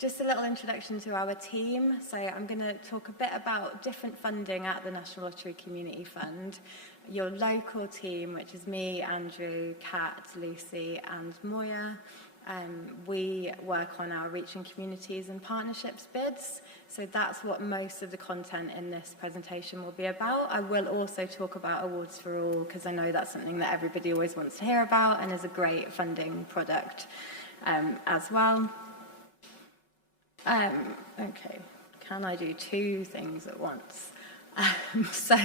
just a little introduction to our team. So I'm going to talk a bit about different funding at the National Lottery Community Fund. Your local team, which is me, Andrew, Kat, Lucy and Moya. We work on our Reaching Communities and Partnerships bids. So that's what most of the content in this presentation will be about. I will also talk about Awards for All, because I know that's something that everybody always wants to hear about and is a great funding product as well. Okay, can I do two things at once? So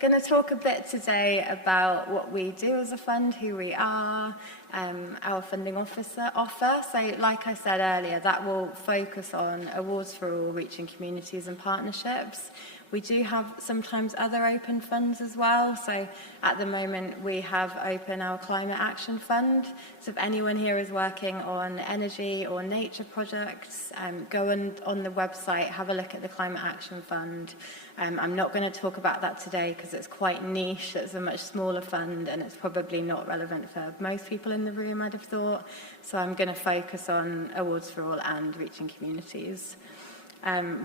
going to talk a bit today about what we do as a fund, who we are, our funding offer. So like I said earlier, that will focus on Awards for All, Reaching Communities and Partnerships. We do have sometimes other open funds as well. So at the moment we have open our Climate Action Fund. So if anyone here is working on energy or nature projects, go on the website, have a look at the Climate Action Fund. I'm not going to talk about that today because it's quite niche. It's a much smaller fund and it's probably not relevant for most people in the room, I'd have thought. So I'm going to focus on Awards for All and Reaching Communities.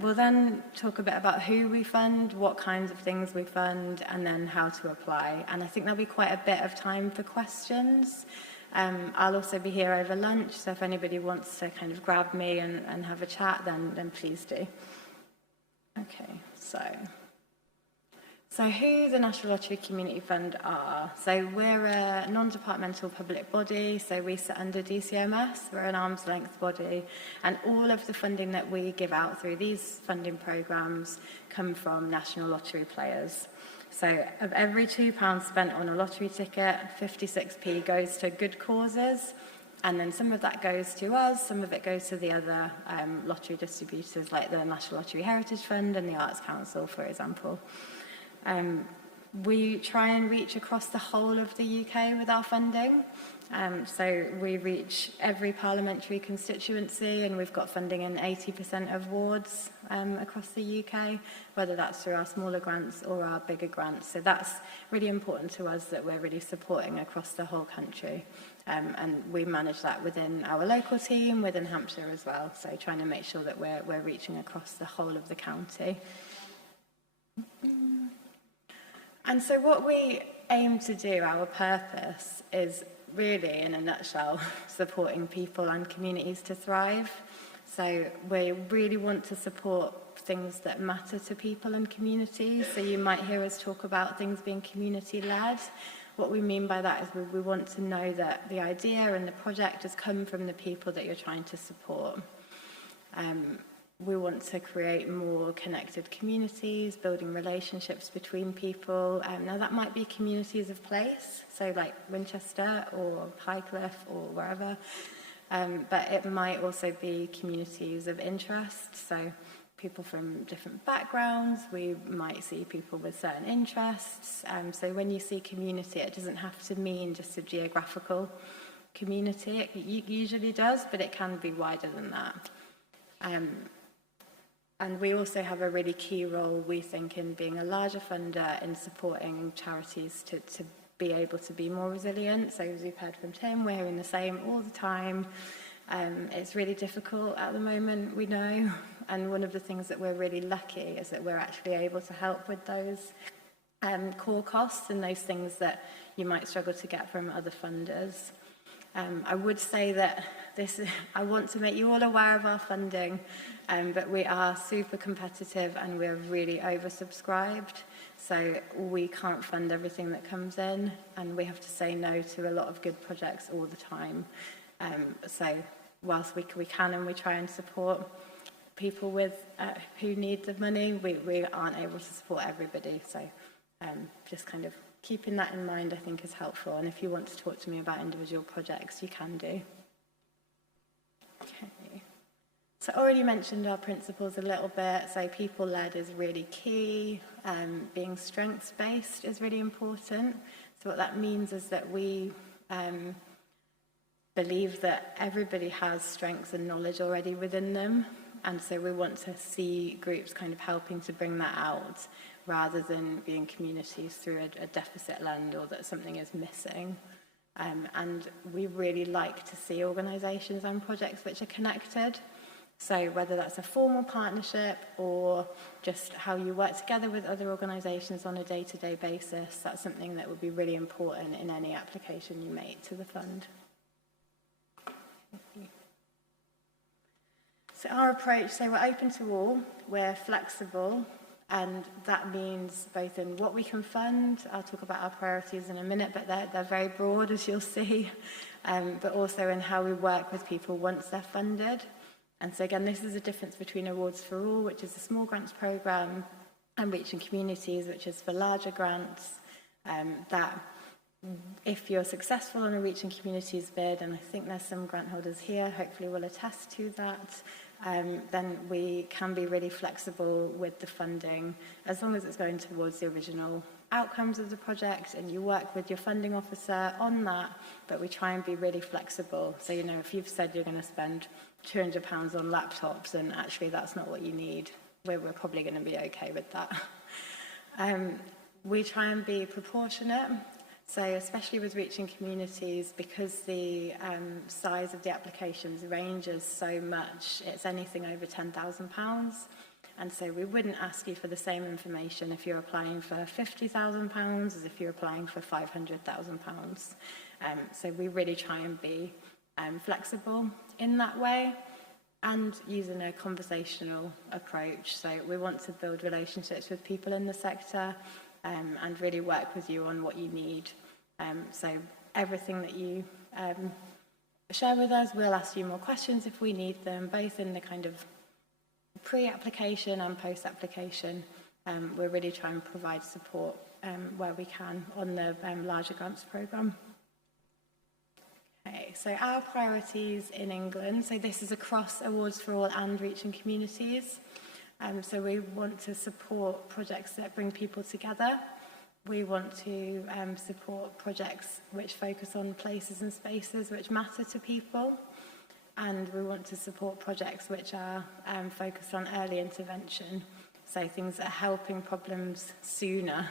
We'll then talk a bit about who we fund, what kinds of things we fund, and then how to apply. And I think there'll be quite a bit of time for questions. I'll also be here over lunch, so if anybody wants to kind of grab me and have a chat, then please do. Okay, so who the National Lottery Community Fund are. So we're a non-departmental public body, so we sit under DCMS, we're an arm's length body, and all of the funding that we give out through these funding programmes come from national lottery players. So of every £2 spent on a lottery ticket, 56p goes to good causes, and then some of that goes to us, some of it goes to the other lottery distributors like the National Lottery Heritage Fund and the Arts Council, for example. We try and reach across the whole of the UK with our funding. So we reach every parliamentary constituency and we've got funding in 80% of wards across the UK, whether that's through our smaller grants or our bigger grants. So that's really important to us that we're really supporting across the whole country. And we manage that within our local team, within Hampshire as well. So trying to make sure that we're reaching across the whole of the county. And so what we aim to do, our purpose, is really, in a nutshell, supporting people and communities to thrive. So we really want to support things that matter to people and communities. So you might hear us talk about things being community-led. What we mean by that is we want to know that the idea and the project has come from the people that you're trying to support. We want to create more connected communities, building relationships between people. Now that might be communities of place, so like Winchester or Highcliffe or wherever, but it might also be communities of interest, so people from different backgrounds. We might see people with certain interests. So when you see community, it doesn't have to mean just a geographical community. It usually does, but it can be wider than that. And we also have a really key role, we think, in being a larger funder in supporting charities to be able to be more resilient. So as we've heard from Tim, we're hearing the same all the time. It's really difficult at the moment, we know. And one of the things that we're really lucky is that we're actually able to help with those core costs and those things that you might struggle to get from other funders. I would say that I want to make you all aware of our funding, but we are super competitive and we're really oversubscribed. So we can't fund everything that comes in and we have to say no to a lot of good projects all the time. So whilst we can and we try and support people with who need the money, we aren't able to support everybody. So just kind of keeping that in mind, I think, is helpful. And if you want to talk to me about individual projects, you can do. Okay. So I already mentioned our principles a little bit. So people-led is really key. Being strengths-based is really important. So what that means is that we believe that everybody has strengths and knowledge already within them. And so we want to see groups kind of helping to bring that out, rather than being communities through a deficit lens or that something is missing. And we really like to see organisations and projects which are connected. So whether that's a formal partnership or just how you work together with other organisations on a day-to-day basis, that's something that would be really important in any application you make to the fund. So our approach, so we're open to all, we're flexible, and that means both in what we can fund, I'll talk about our priorities in a minute, but they're very broad, as you'll see, but also in how we work with people once they're funded. And so again, this is a difference between Awards for All, which is a small grants programme, and Reaching Communities, which is for larger grants, that if you're successful on a Reaching Communities bid, and I think there's some grant holders here, hopefully will attest to that, then we can be really flexible with the funding, as long as it's going towards the original outcomes of the project, and you work with your funding officer on that, but we try and be really flexible. So, you know, if you've said you're going to spend £200 on laptops, and actually that's not what you need, we're probably going to be okay with that. We try and be proportionate. So especially with Reaching Communities, because the size of the applications ranges so much, it's anything over £10,000. And so we wouldn't ask you for the same information if you're applying for £50,000 as if you're applying for £500,000. So we really try and be flexible in that way, and using a conversational approach. So we want to build relationships with people in the sector, and really work with you on what you need. So everything that you share with us, we'll ask you more questions if we need them, both in the kind of pre-application and post-application. We're really trying to provide support where we can on the larger grants programme. Okay, so our priorities in England, so this is across Awards for All and Reaching Communities. So we want to support projects that bring people together. We want to support projects which focus on places and spaces which matter to people. And we want to support projects which are focused on early intervention. So things that are helping problems sooner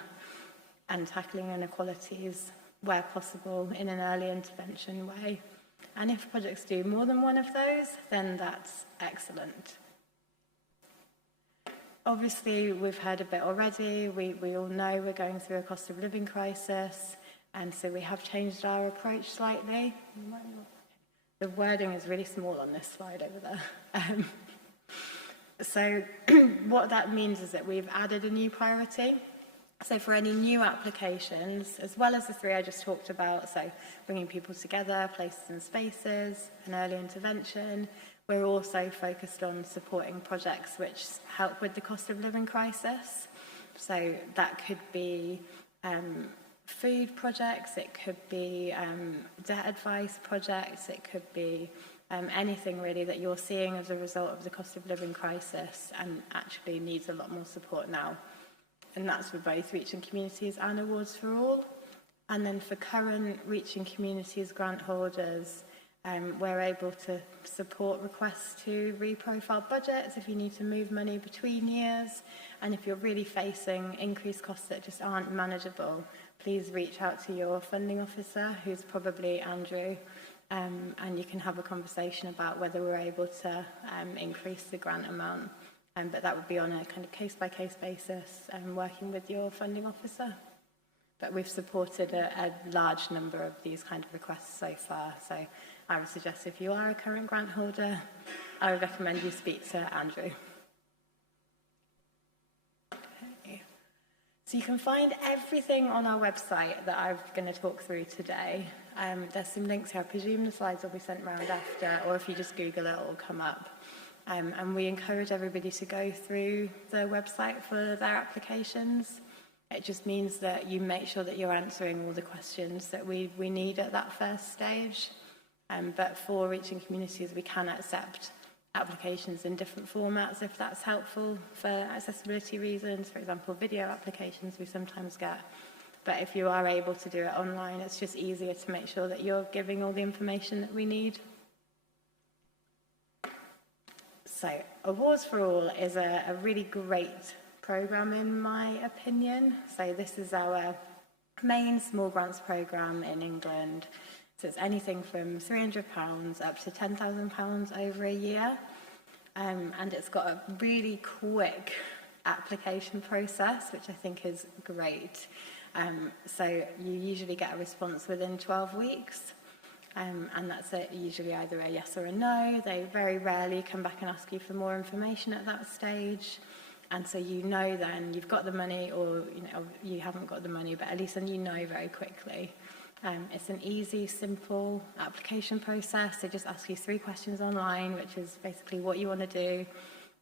and tackling inequalities where possible in an early intervention way. And if projects do more than one of those, then that's excellent. Obviously, we've heard a bit already. We all know we're going through a cost of living crisis, and so we have changed our approach slightly. The wording is really small on this slide over there. So what that means is that we've added a new priority. So for any new applications, as well as the three I just talked about, so bringing people together, places and spaces, and early intervention, we're also focused on supporting projects which help with the cost of living crisis. So that could be food projects, it could be debt advice projects, it could be anything really that you're seeing as a result of the cost of living crisis and actually needs a lot more support now. And that's for both Reaching Communities and Awards for All. And then for current Reaching Communities grant holders, we're able to support requests to reprofile budgets if you need to move money between years. And if you're really facing increased costs that just aren't manageable, please reach out to your funding officer, who's probably Andrew, and you can have a conversation about whether we're able to increase the grant amount. But that would be on a kind of case-by-case basis, working with your funding officer. But we've supported a large number of these kind of requests so far. So I would suggest if you are a current grant holder, I would recommend you speak to Andrew. Okay. So you can find everything on our website that I'm going to talk through today. There's some links here. I presume the slides will be sent around after, or if you just Google it, it will come up. And we encourage everybody to go through the website for their applications. It just means that you make sure that you're answering all the questions that we need at that first stage. But for Reaching Communities, we can accept applications in different formats if that's helpful for accessibility reasons. For example, video applications we sometimes get. But if you are able to do it online, it's just easier to make sure that you're giving all the information that we need. So Awards for All is a really great programme in my opinion. So this is our main small grants programme in England. So it's anything from £300 up to £10,000 over a year. and it's got a really quick application process, which I think is great. So you usually get a response within 12 weeks. And that's usually either a yes or a no. They very rarely come back and ask you for more information at that stage. And so you know then you've got the money, or you haven't got the money, but at least then you know very quickly. It's an easy, simple application process. They just ask you 3 questions online, which is basically what you want to do,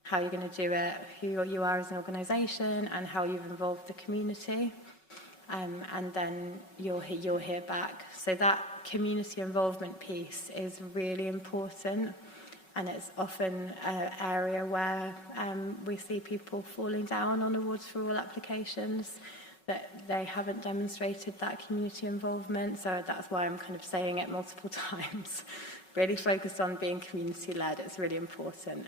how you're going to do it, who you are as an organisation, and how you've involved the community. And then you'll hear back. So that community involvement piece is really important, and it's often an area where we see people falling down on Awards for All applications, that they haven't demonstrated that community involvement. So that's why I'm kind of saying it multiple times. Really focused on being community-led. It's really important.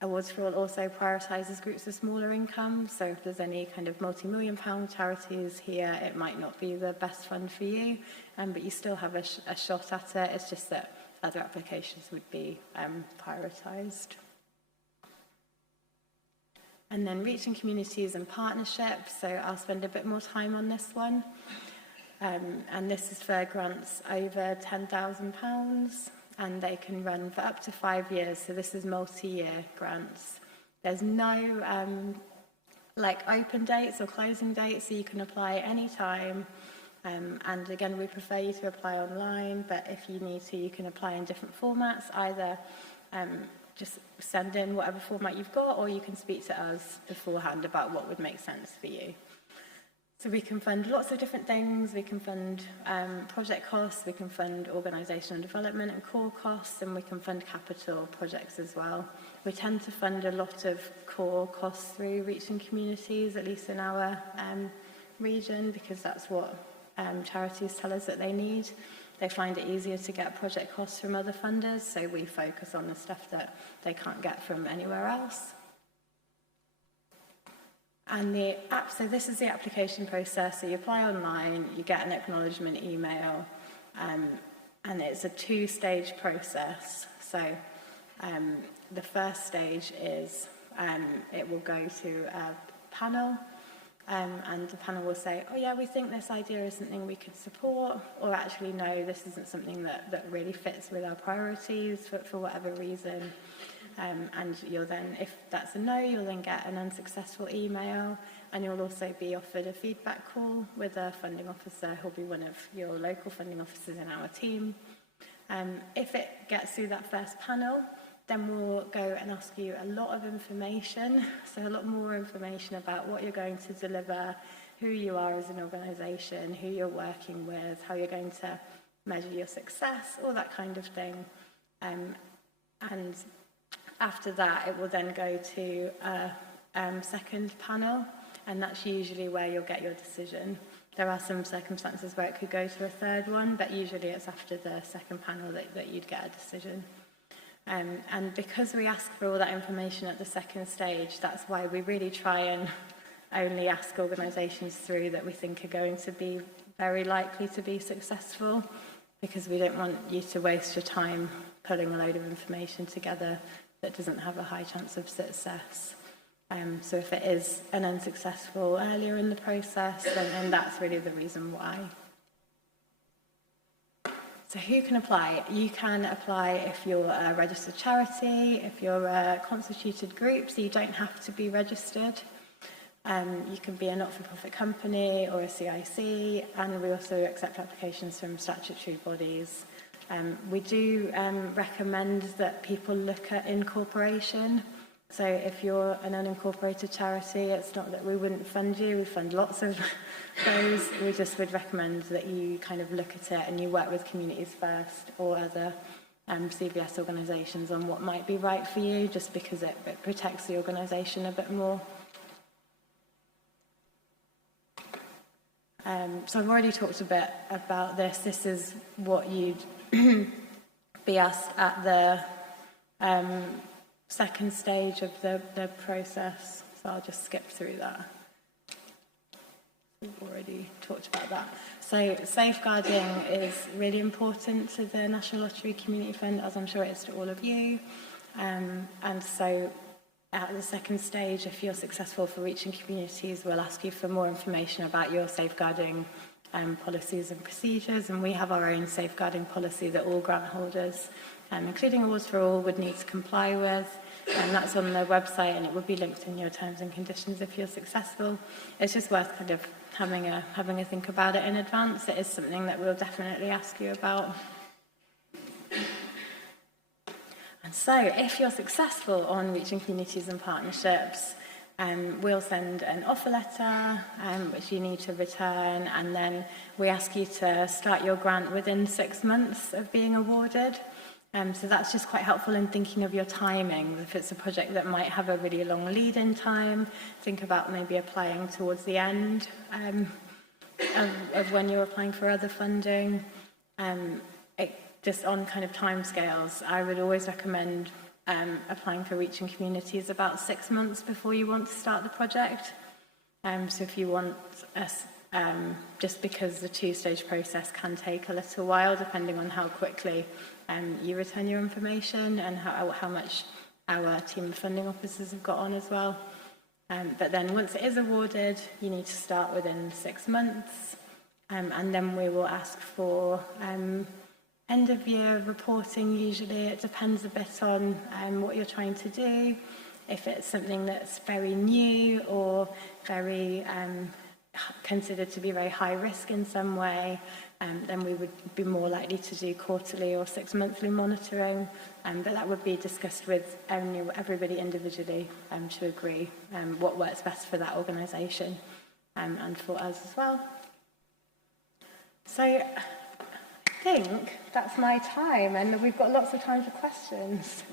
Awards for All also prioritises groups of smaller income, so if there's any kind of multi-million pound charities here, it might not be the best fund for you, but you still have a shot at it. It's just that other applications would be prioritised. And then reaching communities and partnerships, so I'll spend a bit more time on this one. And this is for grants over £10,000. And they can run for up to 5 years, so this is multi-year grants. There's no open dates or closing dates, so you can apply any time. And again, we prefer you to apply online, but if you need to, you can apply in different formats. Either just send in whatever format you've got, or you can speak to us beforehand about what would make sense for you. So we can fund lots of different things. We can fund project costs, we can fund organisational development and core costs, and we can fund capital projects as well. We tend to fund a lot of core costs through reaching communities, at least in our region, because that's what charities tell us that they need. They find it easier to get project costs from other funders, so we focus on the stuff that they can't get from anywhere else. And so this is the application process. So you apply online, you get an acknowledgement email, and it's a 2-stage process. So the first stage is it will go to a panel, and the panel will say, oh yeah, we think this idea is something we could support, or actually no, this isn't something that really fits with our priorities for whatever reason. And you'll then, if that's a no, you'll then get an unsuccessful email, and you'll also be offered a feedback call with a funding officer who'll be one of your local funding officers in our team. If it gets through that first panel, then we'll go and ask you a lot of information, so a lot more information about what you're going to deliver, who you are as an organisation, who you're working with, how you're going to measure your success, all that kind of thing. And after that, it will then go to a second panel, and that's usually where you'll get your decision. There are some circumstances where it could go to a third one, but usually it's after the second panel that you'd get a decision. And because we ask for all that information at the second stage, that's why we really try and only ask organisations through that we think are going to be very likely to be successful, because we don't want you to waste your time pulling a load of information together that doesn't have a high chance of success. So if it is an unsuccessful earlier in the process, then that's really the reason why. So who can apply? You can apply if you're a registered charity, if you're a constituted group, so you don't have to be registered. You can be a not-for-profit company or a CIC, and we also accept applications from statutory bodies. We do recommend that people look at incorporation. So if you're an unincorporated charity, it's not that we wouldn't fund you, we fund lots of those. We just would recommend that you kind of look at it and you work with Communities First or other CBS organisations on what might be right for you, just because it protects the organisation a bit more. So I've already talked a bit about this. This is what you'd be asked at the second stage of the process. So I'll just skip through that. We've already talked about that. So safeguarding is really important to the National Lottery Community Fund, as I'm sure it is to all of you. And so at the second stage, if you're successful for reaching communities, we'll ask you for more information about your safeguarding policies and procedures, and we have our own safeguarding policy that all grant holders, including Awards for All, would need to comply with, and that's on the website, and it would be linked in your terms and conditions if you're successful. It's just worth kind of having a think about it in advance. It is something that we'll definitely ask you about. And so, if you're successful on reaching communities and partnerships, we'll send an offer letter, which you need to return, and then we ask you to start your grant within 6 months of being awarded. So that's just quite helpful in thinking of your timing. If it's a project that might have a really long lead-in time, think about maybe applying towards the end of when you're applying for other funding. Just on kind of timescales, I would always recommend applying for reaching communities about 6 months before you want to start the project. So if you want just because the two-stage process can take a little while, depending on how quickly you return your information and how much our team of funding officers have got on as well. But then once it is awarded, you need to start within 6 months, and then we will ask for end-of-year reporting. Usually it depends a bit on what you're trying to do. If it's something that's very new or very considered to be very high risk in some way, then we would be more likely to do quarterly or 6-monthly monitoring, but that would be discussed with everybody individually to agree what works best for that organisation and for us as well. So I think that's my time, and we've got lots of time for questions.